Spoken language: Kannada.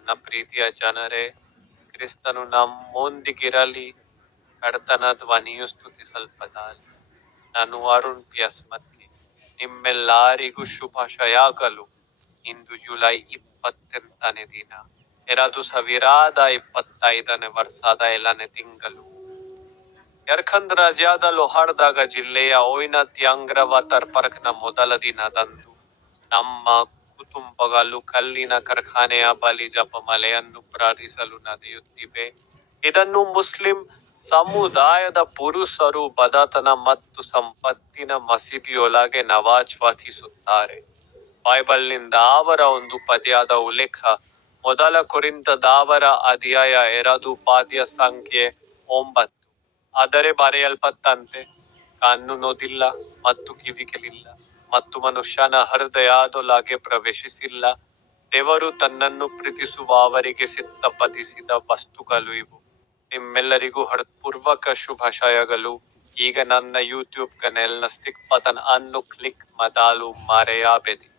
ನನ್ನ ಪ್ರೀತಿಯ ಜನರೇ, ಕ್ರಿಸ್ತನು ನಮ್ಮೊಂದಿಗಿರಲಿ. ಕಡತನ ಧ್ವನಿಯು ಸ್ತುತಿಸಲ್ಪದಾಲಿ ನಾನು ಅರುಣ್ ಪಿಯಸ್ ಮತ್ತೆ ನಿಮ್ಮೆಲ್ಲಾರಿಗೂ ನಿಮ್ಮೆಲ್ಲರಿಗೂ ಶುಭಾಶಯಗಳು ಇಂದು ಜುಲೈ ಇಪ್ಪತ್ತೆಂಟನೇ ದಿನ, ಎರಡು ಸಾವಿರದ ಇಪ್ಪತ್ತೈದನೇ ವರ್ಷದ ಎಲ್ಲನೇ ತಿಂಗಳು. ಯರ್ಖಂದ್ ರಾಜ್ಯದ ಲೋಹಾರ್ದಾಗ ಜಿಲ್ಲೆಯ ಓಯ್ನ ತ್ಯಾಂಗ್ರವ ತರ್ಪರ್ಕ್ನ ಮೊದಲ ದಿನದಂದು ನಮ್ಮ ಕುಟುಂಬಗಳು ಕಲ್ಲಿನ ಕಾರ್ಖಾನೆಯ ಬಲಿ ಜಪಮಲೆಯನ್ನು ಪ್ರಾರ್ಥಿಸಲು ನಡೆಯುತ್ತಿವೆ. ಇದನ್ನು ಮುಸ್ಲಿಂ ಸಮುದಾಯದ ಪುರುಷರು ಬದತನ ಮತ್ತು ಸಂಪತ್ತಿನ ಮಸೀದಿಯೊಳಗೆ ನವಾಜ್ ನವಾಜ್ವಾತಿಸುತ್ತಾರೆ ಬೈಬಲ್ನಿಂದ ಅವರ ಒಂದು ಪದ್ಯದ ಉಲ್ಲೇಖ, ಮೊದಲ ಕೊರಿಂತದವರ ಅಧ್ಯಾಯ ಎರಡು ಪಾದ್ಯ ಸಂಖ್ಯೆ ಒಂಬತ್ತು. ಆದರೆ ಬರೆಯಲ್ಪಟ್ಟಂತೆ, ಕಣ್ಣು ನೋದಿಲ್ಲ ಮತ್ತು ಕಿವಿಗಳಿಲ್ಲ ಮತ್ತು ಮನುಷ್ಯನ ಹೃದಯದೊಳಗೆ ಪ್ರವೇಶಿಸಿಲ್ಲ. ದೇವರು ತನ್ನನ್ನು ಪ್ರೀತಿಸುವ ಅವರಿಗೆ ಸಿದ್ಧಪಡಿಸಿದ ವಸ್ತುಗಳು ಇವು. ನಿಮ್ಮೆಲ್ಲರಿಗೂ ಹೃತ್ಪೂರ್ವಕ ಶುಭಾಶಯಗಳು. ಈಗ ನನ್ನ ಯೂಟ್ಯೂಬ್ ಕನೆಲ್ನ ಸ್ಟಿಕ್ ಬಟನ್ ಅನ್ನು ಕ್ಲಿಕ್ ಮಾಡಲು ಮರೆಯಬೇಡಿ.